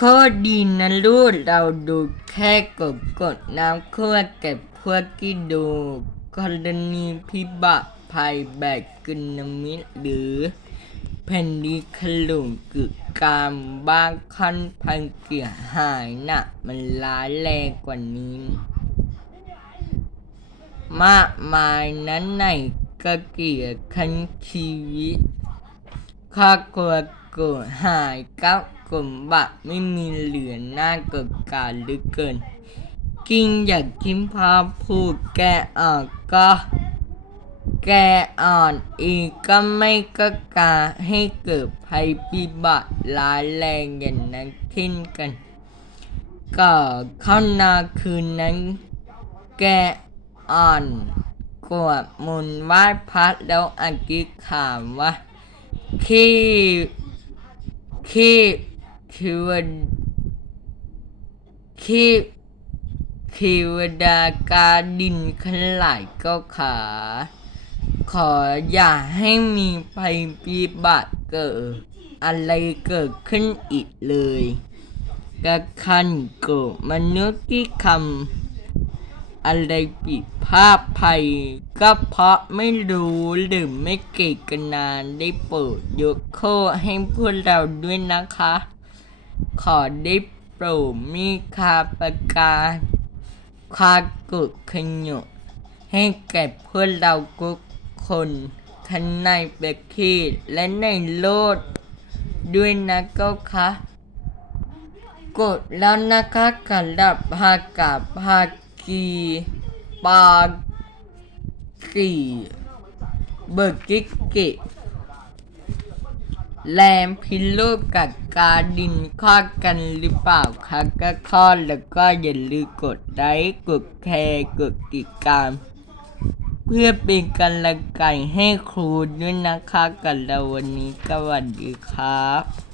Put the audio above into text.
ข้อดีนะลูกเราดูแค่กดกดน้ำคั่วเก็บพวกที่ดูกรณีพิบัติภัยแบบกินามิหรือแผ่นดินถล่มกึกกามบ้างค่อนพันเกียหายน่ะมันร้ายแรงกว่านี้ มากมายนั้นในกระเกียดคันชีวิตครอบครัว กิดหายกับกลมบะไม่มีเหลือหน้าเกิดการหรือเกิน กินอยากกินพาพูดแกออกก็ แกอ่อนอีกก็ไม่ก็กาให้เกิดภัยพิบัติร้ายแรงอย่างนั้นขึ้นกัน ก็เข้านาคืนนั้น แกอ่อนกวดมุนไหว้พระแล้วอธิษฐานว่าขี้ ขี้คือว่าขี้คิวดากาดินขลายก็ขา ขออย่าให้มีภัยพิบัติเกิด อะไรเกิดขึ้นอีกเลย กระคันโกมนุษย์ที่คำ อะไรผิดพลาดภัยก็เพราะไม่รู้หรือไม่เก่งกันนานได้โปรดยกโทษให้พวกเราด้วยนะคะ ขอได้โปรดมีคาประกาศความกุดขยดให้แก่พวกเราทุกคนทั้งในประเทศและในโลกด้วยนะเจ้าค่ะกดแล้วนะคะกับดับภากับภาก กีปากีเบอร์กิกกิแรมพิโลกกับกาดินข้อกันหรือเปล่าคะก็ข้อแล้วก็อย่าลืมกดไลค์กดแชร์กดติดตาม เพื่อเป็นกำลังใจให้ครูด้วยนะคะ กับเราวันนี้สวัสดีครับ